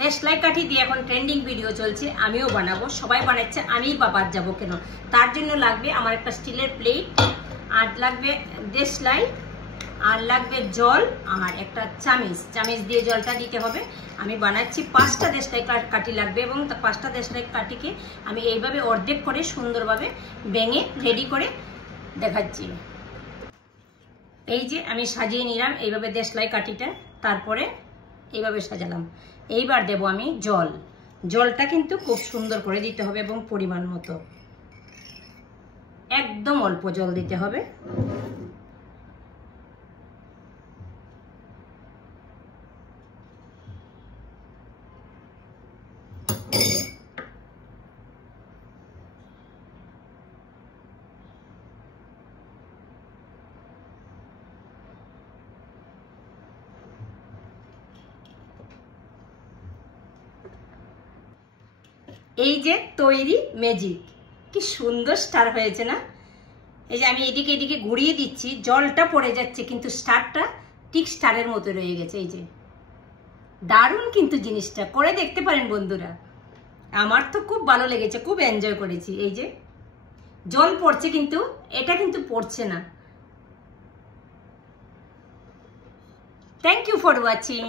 দেশলাই কাঠি দিয়ে এখন ট্রেন্ডিং ভিডিও চলছে, আমিও বানাবো, সবাই বানাচ্ছে, আমিই বা বাদ যাবো কেন। তার জন্য লাগবে আমার একটা স্টিলের প্লেট, আর লাগবে দেশলাই, আর লাগবে জল, আর একটা চামিচ দিয়ে জলটা দিতে হবে। আমি বানাচ্ছি 5টা দেশলাই কাঠি লাগবে, এবং 5টা দেশলাই কাঠিকে আমি এইভাবে অর্ধেক করে সুন্দরভাবে ভেঙে রেডি করে দেখাচ্ছি। এই যে আমি সাজিয়ে নিলাম এইভাবে দেশলাই কাঠিটা, তারপরে এইভাবে সাজালাম। এইবার দেব আমি জলটা কিন্তু খুব সুন্দর করে দিতে হবে এবং পরিমাণ মতো, একদম অল্প জল দিতে হবে। এই যে তৈরি ম্যাজিক, কি সুন্দর স্টার হয়েছে না? এই যে আমি এদিকে ঘুরিয়ে দিচ্ছি, জলটা পড়ে যাচ্ছে কিন্তু স্টারটা ঠিক স্টারের মতো রয়ে গেছে। এই যে দারুণ কিন্তু জিনিসটা, করে দেখতে পারেন বন্ধুরা। আমার তো খুব ভালো লেগেছে, খুব এনজয় করেছি। এই যে জল পড়ছে কিন্তু এটা কিন্তু পড়ছে না। Thank you for watching.